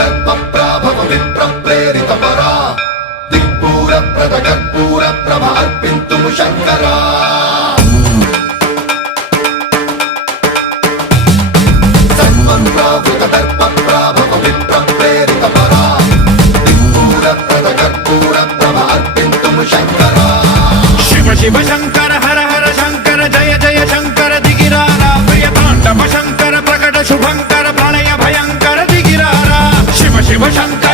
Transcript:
दर्पप्राभव विप्रप्रेरितपरा दिक्पूरप्रदकर्पूरप्रभ अर्पिन्तुं शङ्करा सर्वं प्रावृतदर्पप्राभव विप्रप्रेरितपरा दिक्पूरप्रदकर्पूरप्रभ अर्पिन्तुं शङ्करा शिव शिव शङ्कर हर हर शङ्कर जय जय शङ्कर दिगिरारा प्रियताण्डव शङ्कर प्रकट शुभङ्कर प्रणय भयङ्कर दिगिरारा शिव शिव शङ्कर